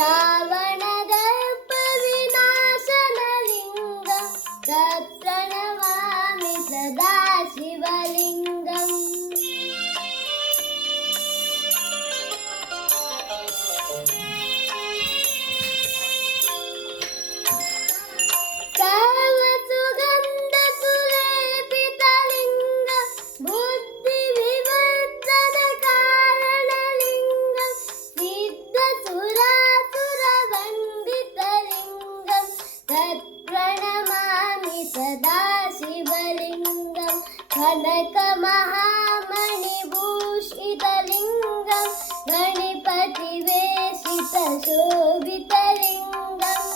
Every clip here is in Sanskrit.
자. कनकमहामणिभूषितलिङ्गं गणिपतिवेशितशोभितलिङ्गम्।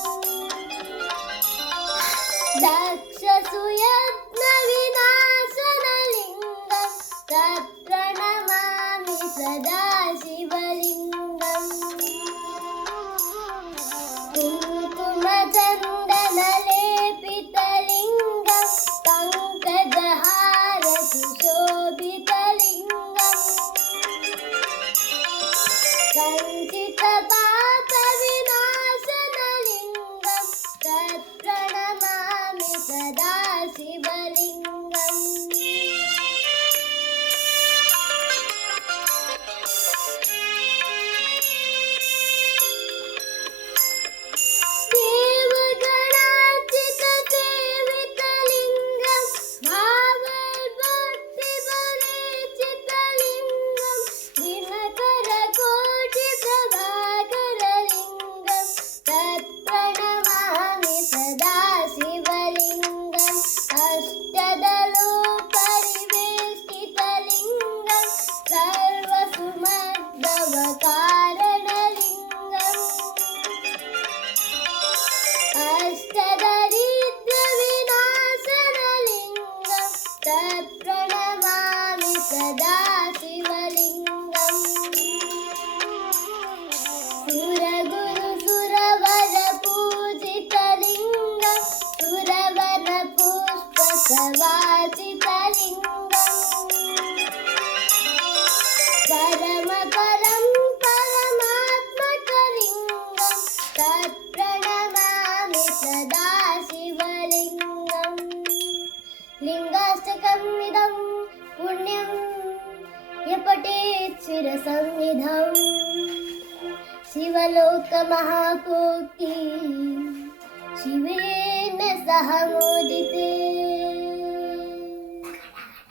दक्षसुयज्ञविनाशनलिङ्गं तत्प्रणमामि सदा शिवलिङ्गम्। कुङ्कुमचन्दनलेपितलिङ्गं सदा शिवलिङ्गम्। सुरगुरुसुरवरपूजितलिङ्गं सुरवनपुष्पसवाचितलिङ्गम् परमपरं शिरसंविधम् शिवलोकमहाकोटि शिवेन सह मोदिते।